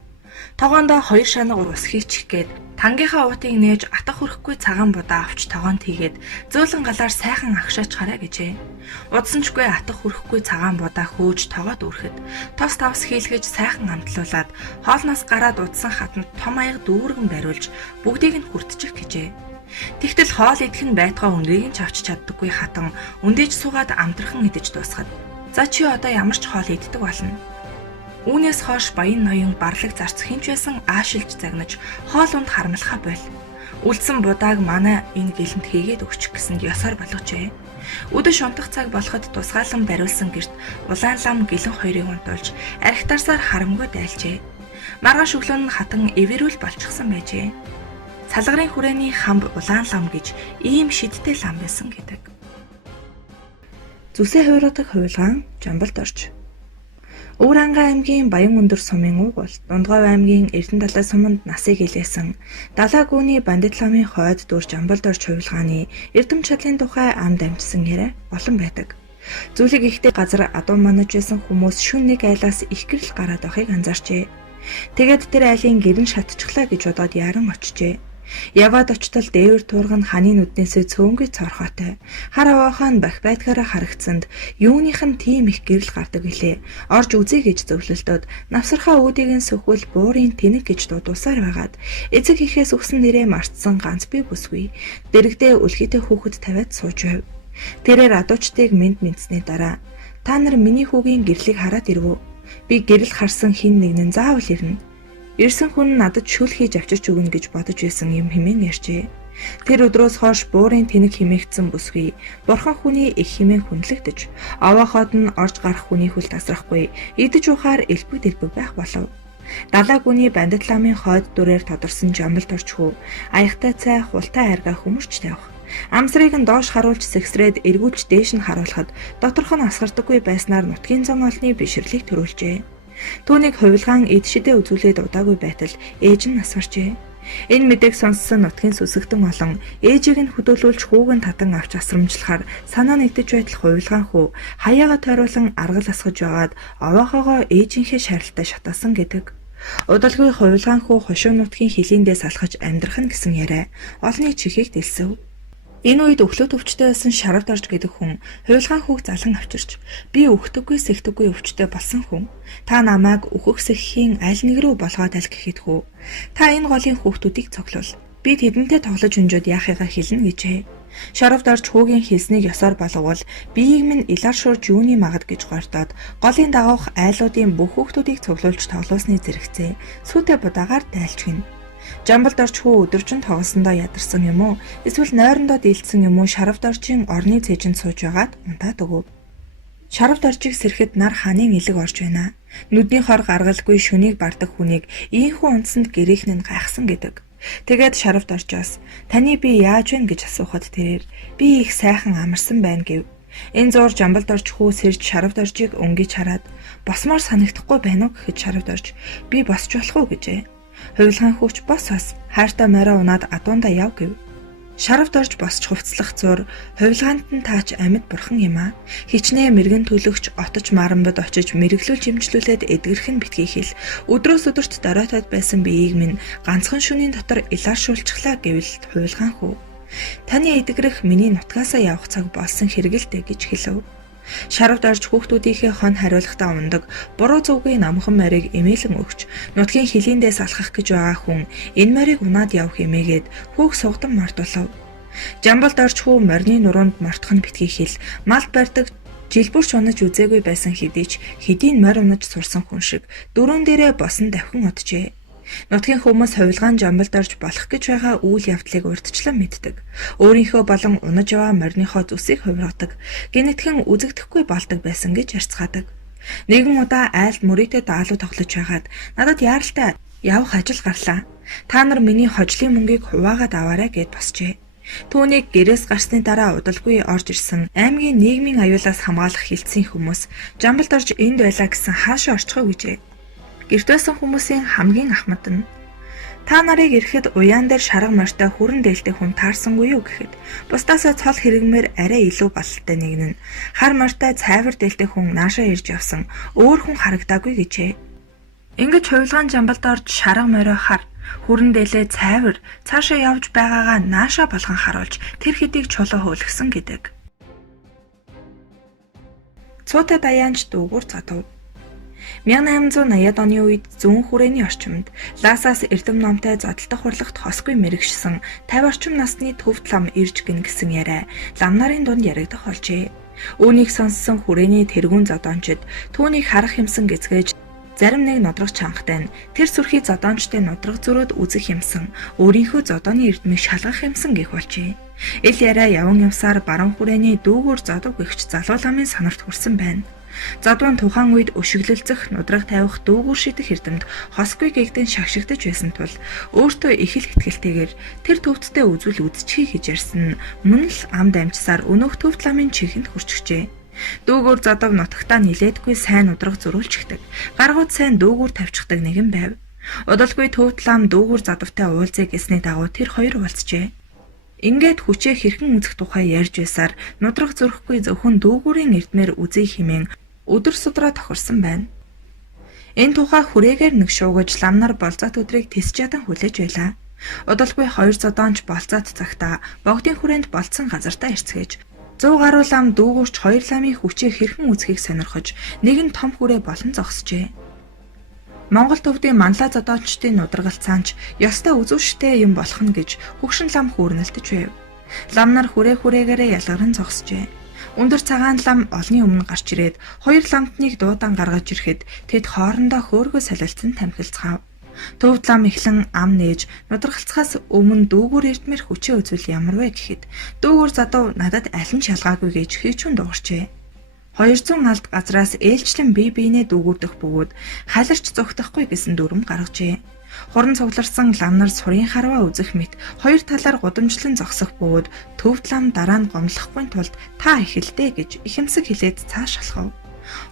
Тогоондоо 2 шанаг ус хийчих гээд тангийнхаа уутыг нээж атах хөрөхгүй цагаан будаа авч тогоонд хийгээд зөөлөн галаар сайхан агшаачаарай гэжээ. Удсанчгүй атах хөрөхгүй цагаан будаа хөөж тогоод үрхэд тос тавс хийлгэж сайхан амтлуулад хоолноос гараад удсан хатанд том аяг дүүргэн бариулж бүгдийг нь хүртчих гэжээ. Тэгтэл хоол идэх нь байтгаа өндрийг нь чавч чаддаггүй хатан өндөөж суугаад амтрхан идэж дуусгаад за чи одоо ямар ч хоол иддэг болно. Үүнээс хойш баян ноён барлаг зарц хэмж байсан аашилж загнаж хоол унд харамлахаа боль. Үлдсэн будааг манай энэ гэлэнт хийгээд өгчих гэсэнд ёсоор болгожээ. Өдөш унтах цаг болоход тусгаалan бариулсан гэрт улаан лам гэлэн хоёрыг унтуулж архитарсаар харамгүй дайлжээ. Маргааш өглөө нь хатан эвэрүүл болчихсон байжээ. Салгарын хүрээний хамб улаан лам гэж ийм шидтэй лам байсан гэдэг. Зүсээ хувиргадаг хувилгаан Жамбалд орж. Өвранга аймгийн Баян өндөр сумын угуул Дундгой аймгийн Эрдэнэ далай суманд насыг илгээсэн далаа гүний бандит ламын хойд дүр Жамбалд орж хувилгааны эрдэм чадлын тухай ам дамжсан яриа олон байдаг. Зүйлийг ихтэй газар адуу манаж байсан хүмүүс шүн нэг айлаас их гэрэл гараад байхыг анзаарчээ. Тэгээд тэр айлын гэрэн шатчихлаа гэж бодоод яран очижээ. Яваад очтол дээвэр туурга нь ханы нүднээсээ цөөнгүй цорхоотой. Хар аваахаа нь бах байдгаараа харагцсанд юуных нь тийм их гэрэл гардаг гэлээ. Орж үзье гэж зөвлөлтөд навсархаа үүдийг нь сөхвөл буурын тэнэг гэж дуудусаар байгаад эцэг ихээс өгсөн нэрээ мартсан ганц би бүсгүй. Дэрэгдээ үлхийтэй хүүхэд тавиад сууж байв. Тэрээр адуучдыг мэдснээ дараа та нар миний хүүгийн гэрлийг хараад ирвүү. Би гэрэл харсан хин нэгэн заавал ирнэ. Ирсэн хүн надад шүл хийж авчирч өгнө гэж бодож байсан юм хэмээн ярьжээ. Тэр өдрөөс хойш буурын тэнэг химээгдсэн бүсгүй бурхан хүний их химээн хүндлэгдэж овоохоод нь орж гарах хүний хүл тасрахгүй идэж ухаар элбэг дэлбэг байх болов. Далаа гүний бандит ламын хойд дүрээр тодорсон Жамбалд орч хүү аягтай цай хултай аргаа хөмөрч тавих. Амсрыг нь доош харуулж сэгсрээд эргүүлж дээш нь харуулхад доторх нь асгардаггүй байснаар нутгийн зам олны бишрлийг төрүүлжээ. Түүнийг хувилгаан эд шидээ үзүүлээд удаагүй байтал ээж нь насварчээ. Энэ мэдээг сонссон нутгийн сүсэгтэн олон ээжийг нь хөдөөлүүлж хүүгэн татан авч асрамжлахаар санаа нэгдэж байтал хувилгаан хүү хаяага тойруулан аргал асгаж байгаад овоохоогоо ээжийнхээ шарилтай шатаасан гэдэг. Удалгүй хувилгаан хүү хошуу нутгийн хилээндээ салхаж амьдрах нь гэсэн яриа олны чихийг дэлсэв. Энэ үед өглөө төвчтэй байсан Шарав Дорж гэдэг хүн хувилгаан хүүг залан авчирч би өгдөггүй сэгдэггүй өвчтэй болсон хүн. Та намайг өөхөх сэхийн аль нэг рүү болгоод аль гэхэд хүү. Та энэ голын хүүхдүүдийг цоглуул. Би тэдэнтэй тоглож өнжөөд яахыгаа хэлнэ гэжээ. Шарав Дорж хүүгийн хэлснийг ёсоор болговол биеийг минь илар шуурж юуны магад гэж гортоод голын дагавх айлуудын бүх хүүхдүүдийг цуглуулж тоглоосны зэрэгцээ. Сүйтэй будаагаар дайлж гин. Жамбал Дорж хүү өдөржин тоглосондоо ядарсан юм уу? Эсвэл нойрондоо дийлдсэн юм уу? Шарав Доржийн орны цэжинд сууж байгаад унтаад өгөв. Шарав Доржийг сэрэхэд нар ханын элэг орж байна. Нүдний хор гаргалгүй шөнийг бардаг хүнийг ийхүү унтсанд гэрийнх нь гайхсан гэдэг. Тэгээд Шарав Доржоос таны би яаж вэ гэж асуухад тэрээр би их сайхан амарсан байна гэв. Энэ зур Жамбал Дорж хүү сэрж Шарав Доржийг өнгөж хараад босмоор санагдахгүй байна уу гэхэд Шарав Дорж би босч болох уу гэжээ. Хувилгаан хүүч бос хайртай морой унаад адуунда яв гэв. Шарав Дорж босч хувцлах зур хувилгаанд нь таач амьд бурхан юм а. Хичнээн мэрэгэн төлөгч отож марамбад очиж мэрэглүүл жимчлүүлээд эдгэрх нь битгий хэл. Өдрөөс өдөрт доройтоод байсан биеийг минь ганцхан шөнийн дотор илааршуулчихлаа гэвэл хувилгаан хүү. Таны эдгэрэх миний нутгаасаа явах цаг болсон хэрэгэлтэй гэж хэлв. Шарав Дорж хүүхдүүдийнхээ хон хариулахдаа ундаг буруу зүггүй намхан морийг эмээлэн өгч нутгийн хилээндээс алхах гэж байгаа хүн энэ морийг унаад явах эмээгээд хүүг сугдан мартуулав. Жамбал Дорж хүү морины нуруунд мортох нь битгий хэл мал барьдаг жилбүрч унаж үзээгүй байсан хэдий ч хэдийн морь унаж сурсан хүн шиг дөрөөн дээрээ босон давхин оджээ. Нутгийн хүмүүс хувилгаан Жамбал Дорж болох гэж байгаа үйл явдлыг урьдчилан мэддэг. Өөрийнхөө болон унаж яваа морьныхоо зүсийг хувиргадаг, гинэтхэн үзэгдэхгүй болдог байсан гэж ярьцгаадаг. Нэгэн удаа айлд мөрийтэй даалуу тоглож байгаад надад яаралтай явах ажил гарлаа. Та нар миний хожлын мөнгийг хуваагаад аваарай гэд босчээ. Түүнийг гэрээс гарсны дараа удалгүй орж ирсэн аймгийн нийгмийн аюулаас хамгаалах хилцийн хүмүүс Жамбал Дорж энд байлаа гэсэн хаашаа орчихоо гэжээ. Гэртээсэн хүмүүсийн хамгийн ахмад нь та нарыг ирэхэд уяан дээр шарга морьтой хүрэн дээлтэй хүн таарсангүй юу гэхэд бусдаасаа цол хэрэгмээр арай илүү балалтай нэг нь хар морьтой цайвар дээлтэй хүн наашаа ирж явсан өөр хүн харагдаагүй гэжээ. Ингэж хувилгаан Жамбал Дорж шарга морой хар хүрэн дээлээ цайвар цаашаа явж байгаагаа наашаа болгон харуулж тэр хэдийг чулуу хөөлгсөн гэдэг. Цуутай даяанч дүүгүр задав. 1880-ад оны үед зүүн хүрээний орчимд Ласаас эрдэм номтой зодтолдох урлагт хосгүй мэрэгшсэн 50 орчим насны төвд лам ирж гин гэсэн яриа лам нарын дунд яригдах болжээ. Үүнийг сонссон хүрээний тэргүүн зодоончид түүнийг харах юмсан гэцгээж зарим нэг нодрох чангатай нь тэр сүрхий зодоончтой нодрох зөрөөд үзэх юмсан өөрийнхөө зодооны эрдмийг шалгах юмсан гэх болжээ. Эл яриа яван явсаар баруун хүрээний дүүгүр зодог гэгч залуу ламын санарт хүрсэн байна. Задван тухайн үед өшөглөлцөх, нудраг тавих дүүгүр шидэх эрдэмд хосгүй гэгдэн шагшигдаж байсан тул өөртөө их л итгэлтэйгээр тэр төвдтэй үзүүл үзчихье гэж ярьсан нь мөн л амд амжсаар өнөөх төвд ламын чихэнд хүрчихжээ. Дүүгүр задав нутагтаа нилээдгүй сайн нудраг зөрүүлчихдэг. Гаргууд сайн дүүгүр тавьчихдаг нэгэн байв. Удалгүй төвд лам дүүгүр задавтай уулзъя гэсний дагуу тэр хоёр уулзжээ. Ингээд хүчээ хэрхэн үзэх тухай ярьж байсаар нудраг зөрөхгүй зөвхөн дүүгүрийн эрдмээр үзье хэмээн өдөр судраа тохирсон байна. Энэ тухай хүрээгээр нэг шуугаж лам нар болзаат өдрийг тэсж ядан хүлээж байлаа. Удалгүй хоёр зодоонч болзаат цагтаа богдын хүрээнд болцсон газартаа ирцгээж 100 гаруй лам дүүгүрч хоёр ламын хүчээ хэрхэн үзхийг сонирхож нэгэн том хүрээ болон зогсжээ. Монгол төвдийн манлай зодоончдын нудрагалцаанч ёстой үзүүштэй юм болох нь гэж хөгшин лам хүүрнэлтэж байв. Лам нар хүрээ-хүрээгээрээ ялгаран зогсжээ. Өндөр цагаан лам олны өмнө гарч ирээд хоёр ламтныг дуудан гаргаж ирэхэд тэд хоорондоо хөөргөө солилцсон тамхилцгаав. Төвд лам эхлэн ам нээж нудргалцахаас өмнө дүүгүр эрдмэр хүчээ үзүүл ямар вэ гэхэд дүүгүр задав надад аль нь шалгаагүй гэж хийчүүн дуурчээ. 200 алд газраас ээлжлэн бие биенээ дүүгүрдэх бөгөөд халарч зогтохгүй гэсэн дүрм гаргажээ. Хуран цугларсан лам нар сурын харваа үзэх мэт хоёр талаар гудамжлан зогсох бөгөөд төвд лам дараа нь гомлохгүй тулд та эхэлдэ гэж ихэмсэг хэлээд цааш алхав.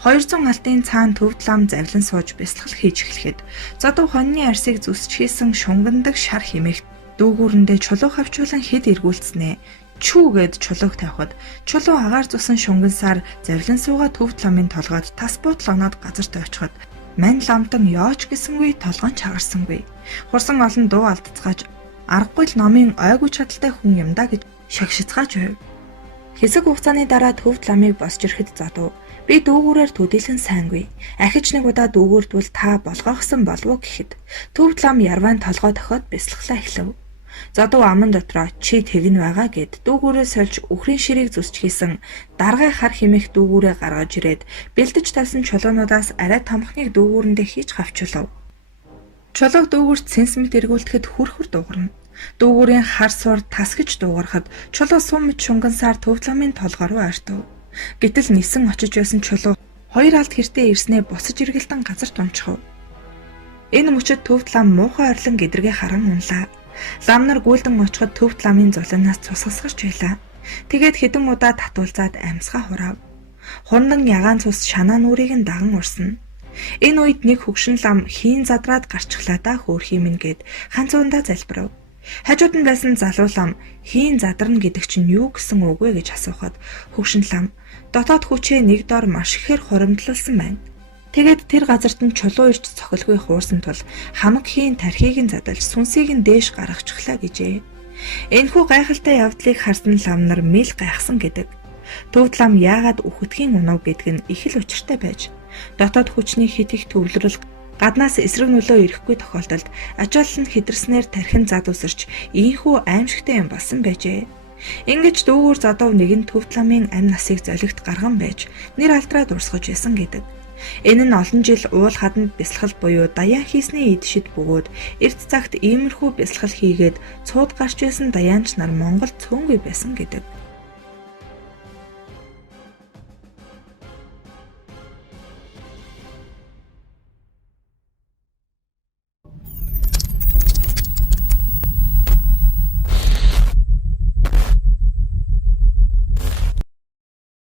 200 алдын цаана төвд лам завлан сууж бясалгал хийж эхлэхэд задав хоньны арсыг зүсч хийсэн шунгандаг шар хэмээх дүүгүүрэндээ чулуу хавчуулан хэд эргүүлцнэ. Чүүгээд чулууг тавихад чулуу агаар зусан шунгансаар завлан суугаа төвд ламын толгойд тас буутал оноод газарт очиход мань ламтан ёоч гэсэнгүй толгойн чагарсангүй. Хурсан олон дуу алдцгааж аргагүй л номын ойгүй чадaltaй хүн юм да гэж шогшицгааж байв. Хэсэг хугацааны дараа Төвд ламыг босч ирэхэд задуу. Би дүүгүүрээр төдийлэн сайнгүй. Ахиж нэг удаа дүүгүүрдвэл та болгоохсон болов уу гэхэд Төвд лам ярвайн толгой тохиод бясалгалаа эхлэв. Задуу аман дотроо чи тэгнэ байгаа гэд дүүгүүрээ сольж үхрийн ширийг зүсч хийсэн даргай хар химэх дүүгүүрээ гаргаж ирээд бэлдэж тавьсан чулуунуудаас арай томхныг дүүгүүрэндээ хийж хавчулав. Чулууг дүүгүүрт сэнсмэт эргүүлдэхэд хүрхүр дуугарна. Дүүгүүрийн хар сур тасгиж дуугарахад чулуу сум мэт шунгансаар Төвд ламын толгой руу ойртов. Гэтэл нисэн очиж байсан чулуу хоёр алд хэртээ ирснээ босож эргэлдэн газар тунчхав. Энэ мөчөд Төвд лам муухай орлон гэдргээ харан унлаа. Лам нар гүйлдэн очиход Төвд ламын зулаанаас цусгасгарч байлаа. Тэгээд хэдэн удаа татуулзаад амьсгаа хурав. Хундан ягаан цус шанаа нүрийг нь даган урсна. Энэ үед нэг хөгшин лам хийн задраад гарчглаа да хөөх юм гээд ханцуундаа залбирав. Хажууд нь байсан залуу лам хийн задарна гэдэг чинь юу гэсэн үг вэ гэж асуухад хөгшин лам дотоод хүчээ нэг дор маш ихээр хуримтлуулсан байна. Тэгээд тэр газарт нь чулуу ирж цохилгүй хуурсан тул хамаг хийн тархийг нь задалж сүнсийг нь дээш гаргачихлаа гэжээ. Энэхүү гайхалтай явдлыг харсан лам нар мэл гайхсан гэдэг. Төвд лам яагаад үхэтгийн унав гэдэг нь их л учиртай байж дотоод хүчний хит их төвлөрөл гаднаас эсрэг нөлөө ирэхгүй тохиолдолд ачаалал нь хидэрснээр тархин зад үсэрч ийхүү аимшигтай юм болсон байжээ. Ингэж дүүгүүр задав нэгэн Төвд ламын амь насыг золигт гарган байж нэр алдраад урсгаж байсан гэдэг. Энэ нь олон жил уул хаданд бясалгал буюу даяан хийсний эд шид бөгөөд эрт цагт иймэрхүү бясалгал хийгээд цууд гарч байсан даяанч нар Монголд цөөнгүй байсан гэдэг.